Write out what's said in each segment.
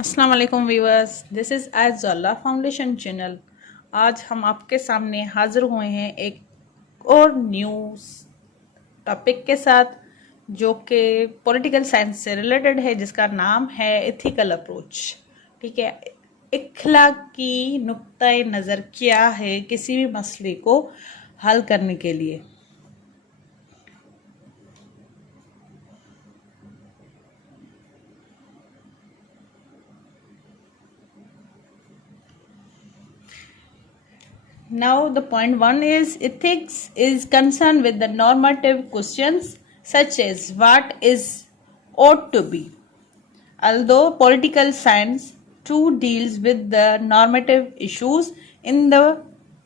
अस्सलाम वालेकुम viewers, this is Ayzalla foundation channel. आज हम आपके सामने हाज़िर हुए हैं एक और न्यूज़ टॉपिक के साथ जो कि पॉलिटिकल साइंस से रिलेटेड है, जिसका नाम है एथिकल अप्रोच। ठीक है, इख्लाकी नुक्ताए नज़र क्या है किसी भी मसले को हल करने के लिए। Now, the point one is ethics is concerned with the normative questions such as what is ought to be. Although political science too deals with the normative issues in the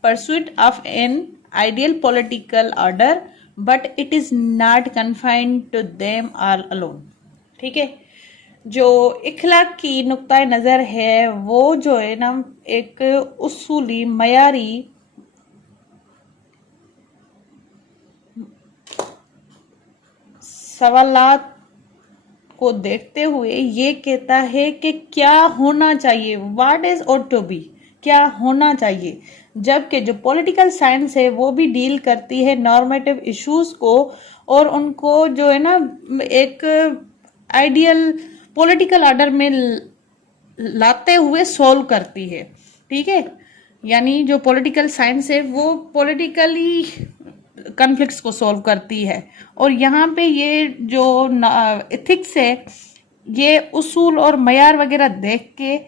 pursuit of an ideal political order, but it is not confined to them all alone. ठीक है, जो इखलाक की नुक्ता नज़र है वो जो है ना एक उसूली मयारी सवालात को देखते हुए ये कहता है कि क्या होना चाहिए, what is ought to be, क्या होना चाहिए। जबकि जो पॉलिटिकल साइंस है वो भी डील करती है नॉर्मेटिव इश्यूज को और उनको जो है ना एक आइडियल पॉलिटिकल ऑर्डर में लाते हुए सॉल्व करती है। ठीक है, यानी जो पॉलिटिकल साइंस है वो पॉलिटिकली कॉन्फ्लिक्ट्स को सॉल्व करती है और यहाँ पे ये जो एथिक्स है ये उसूल और मयार वगैरह देख के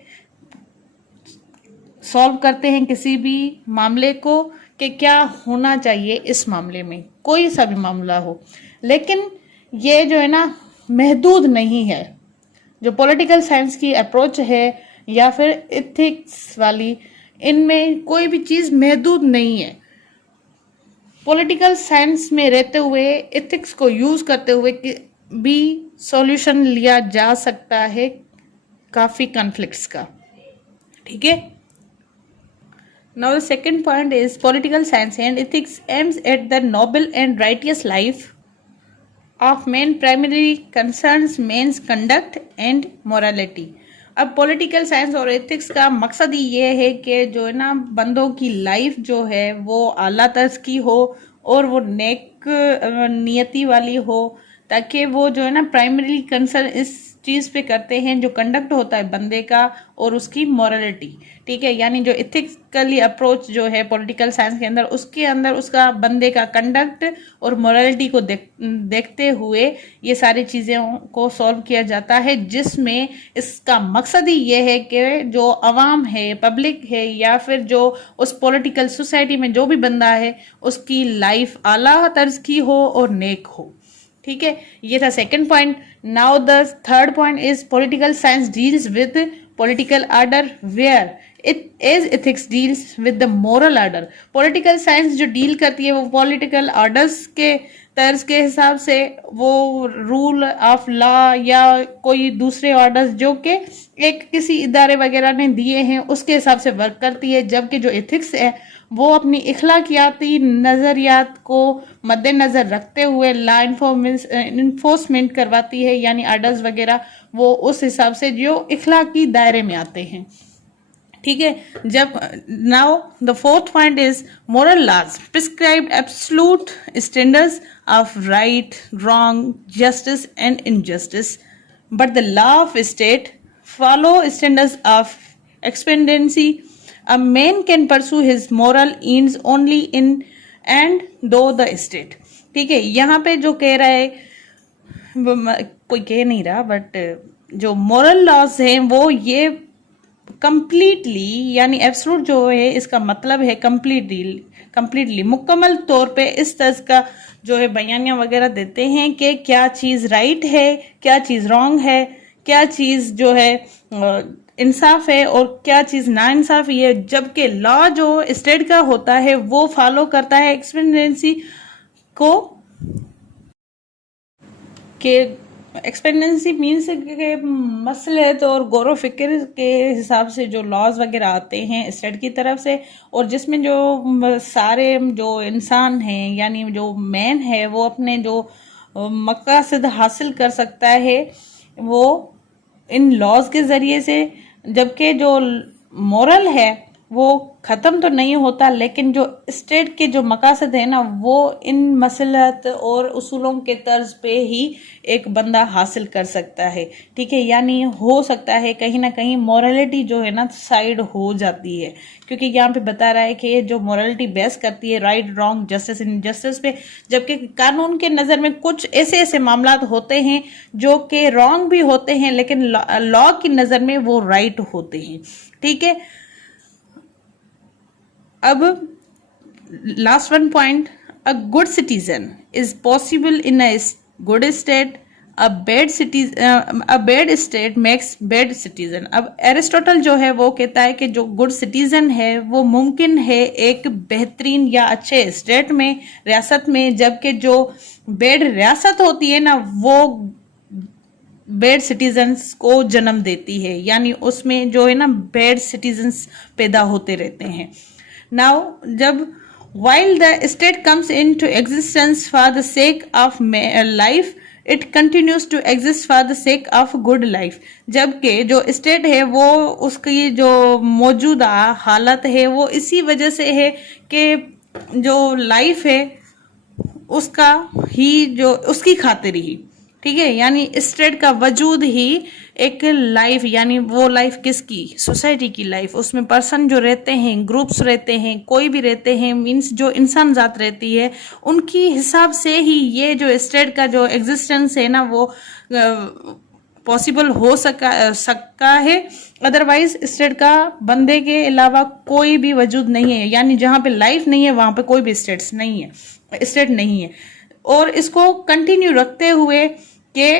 सॉल्व करते हैं किसी भी मामले को कि क्या होना चाहिए इस मामले में, कोई सा भी मामला हो। लेकिन ये जो है ना महदूद नहीं है। जो पॉलिटिकल साइंस की अप्रोच है या फिर एथिक्स वाली, इनमें कोई भी चीज़ महदूद नहीं है। पॉलिटिकल साइंस में रहते हुए एथिक्स को यूज करते हुए भी सॉल्यूशन लिया जा सकता है काफी कॉन्फ्लिक्ट्स का। ठीक है, now the second point is political science and ethics aims at the noble and righteous life of man, primary concerns men's conduct and morality. अब पॉलिटिकल साइंस और एथिक्स का मकसद ही ये है कि जो है ना बंदों की लाइफ जो है वो आला तर्ज की हो और वो नेक नियति वाली हो, ताकि वो जो है ना प्राइमरी कंसर्न इस चीज़ पे करते हैं जो कंडक्ट होता है बंदे का और उसकी मॉरलिटी। ठीक है, यानी जो एथिकली अप्रोच जो है पॉलिटिकल साइंस के अंदर, उसके अंदर उसका बंदे का कंडक्ट और मॉरलिटी को देखते हुए ये सारी चीज़ों को सॉल्व किया जाता है, जिसमें इसका मकसद ही ये है कि जो अवाम है, पब्लिक है या फिर जो उस पॉलिटिकल सोसाइटी में जो भी बंदा है उसकी लाइफ आला तर्ज की हो और नेक हो। ठीक है, ये था second point. Now the third point is political science deals with political order where it is ethics deals with the moral order. Political science जो डील करती है वो पॉलिटिकल ऑर्डर्स के तर्ज के हिसाब से, वो रूल ऑफ लॉ या कोई दूसरे ऑर्डर्स जो कि एक किसी इदारे वगैरह ने दिए हैं उसके हिसाब से वर्क करती है। जबकि जो एथिक्स है वो अपनी इखलाकियाती नज़रियात को मद्देनज़र रखते हुए लॉ इन्फोर्समेंट करवाती है, यानी ऑर्डर्स वगैरह वो उस हिसाब से जो इखलाकी दायरे में आते हैं। ठीक है, जब now the fourth point is moral laws prescribed absolute standards of right, wrong, justice and injustice, but the law of state follow standards of expediency. A man can pursue his moral ends only in and though the state. ठीक है, यहाँ पे जो कह रहा है कोई कह नहीं रहा, बट जो मोरल लॉज हैं वो ये कंप्लीटली यानी एब्सोल्यूट जो है इसका मतलब है कंप्लीटली मुकम्मल तौर पे इस तरह का जो है बयानिया वगैरह देते हैं कि क्या चीज़ राइट है, क्या चीज़ रॉन्ग है, क्या चीज़ जो है इंसाफ है और क्या चीज़ ना इंसाफ है। जबकि लॉ जो स्टेट का होता है वो फॉलो करता है एक्सपेंडेंसी को, के एक्सपेंडेंसी मीन्स के मसलहत और गौर फिक्र के हिसाब से जो लॉज वगैरह आते हैं स्टेट की तरफ से, और जिसमें जो सारे जो इंसान हैं यानी जो मैन है वो अपने जो मकसद हासिल कर सकता है वो इन लॉज के जरिए से, जबकि जो मोरल है वो ख़त्म तो नहीं होता, लेकिन जो स्टेट के जो मकासद है ना वो इन मसलहत और उसूलों के तर्ज पे ही एक बंदा हासिल कर सकता है। ठीक है, यानी हो सकता है कहीं ना कहीं मॉरलिटी जो है ना साइड हो जाती है, क्योंकि यहाँ पे बता रहा है कि जो मॉरलिटी बेस करती है राइट रॉन्ग जस्टिस इनजस्टिस पे, जबकि कानून के नज़र में कुछ ऐसे ऐसे मामला होते हैं जो कि रॉन्ग भी होते हैं लेकिन लॉ की नज़र में वो राइट होते हैं। ठीक है, अब last one point, a good citizen is possible in a good state, a bad state makes bad citizen. अब एरिस्टोटल जो है वो कहता है कि जो गुड सिटीजन है वो मुमकिन है एक बेहतरीन या अच्छे स्टेट में, रियासत में, जबकि जो बैड रियासत होती है ना वो बैड सिटीजन्स को जन्म देती है, यानी उसमें जो है ना बैड सिटीजन्स पैदा होते रहते हैं। नाउ जब while the state comes into existence for the sake of life, it continues to exist for the sake of good life। जबकि जो स्टेट है वो उसकी जो मौजूदा हालत है वो इसी वजह से है कि जो लाइफ है उसका ही, जो उसकी खातिर ही। ठीक है, यानी स्टेट का वजूद ही एक लाइफ, यानी वो लाइफ किसकी, सोसाइटी की लाइफ, उसमें पर्सन जो रहते हैं, ग्रुप्स रहते हैं, कोई भी रहते हैं, मीन्स जो इंसान जात रहती है, उनकी हिसाब से ही ये जो स्टेट का जो एग्जिस्टेंस है ना वो पॉसिबल हो सकता है। अदरवाइज स्टेट का बंदे के अलावा कोई भी वजूद नहीं है, यानी जहाँ पे लाइफ नहीं है वहाँ पे कोई भी स्टेट नहीं है। और इसको कंटिन्यू रखते हुए कि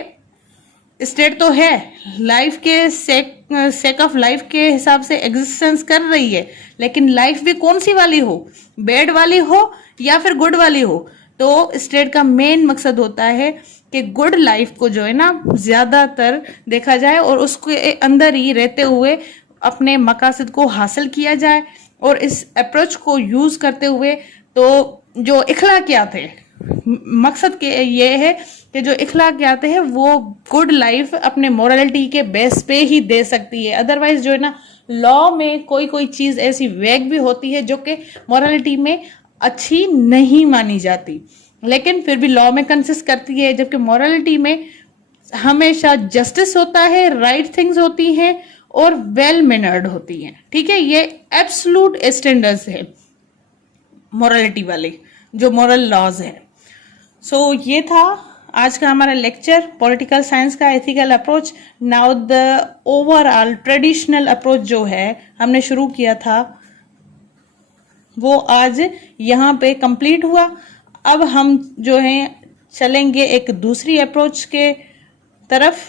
स्टेट तो है, लाइफ के सेक ऑफ लाइफ के हिसाब से एग्जिस्टेंस कर रही है, लेकिन लाइफ भी कौन सी वाली हो, बैड वाली हो या फिर गुड वाली हो। तो स्टेट का मेन मकसद होता है कि गुड लाइफ को जो है ना ज्यादातर देखा जाए और उसके अंदर ही रहते हुए अपने मकासद को हासिल किया जाए। और इस अप्रोच को यूज करते हुए तो जो इखलाकियात है, मकसद के ये है कि जो इखलाकियात है वो गुड लाइफ अपने मोरालिटी के बेस पे ही दे सकती है। अदरवाइज जो है ना लॉ में कोई कोई चीज ऐसी वैग भी होती है जो कि मोरालिटी में अच्छी नहीं मानी जाती, लेकिन फिर भी लॉ में कंसिस्ट करती है, जबकि मोरालिटी में हमेशा जस्टिस होता है, राइट थिंग्स होती हैं और वेल मैनर्ड होती हैं। ठीक है, ये एब्सोल्यूट स्टैंडर्ड्स है मोरालिटी वाले, जो मोरल लॉज है। सो ये था आज का हमारा लेक्चर, पॉलिटिकल साइंस का ethical approach. Now the overall traditional approach जो है हमने शुरू किया था वो आज यहाँ पे कंप्लीट हुआ। अब हम जो है चलेंगे एक दूसरी अप्रोच के तरफ,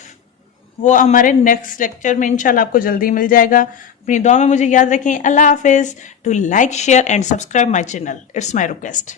वो हमारे नेक्स्ट लेक्चर में इंशाल्लाह आपको जल्दी मिल जाएगा। अपनी दुआ में मुझे याद रखें। अल्लाह हाफिज। To like share and subscribe my channel, it's my request.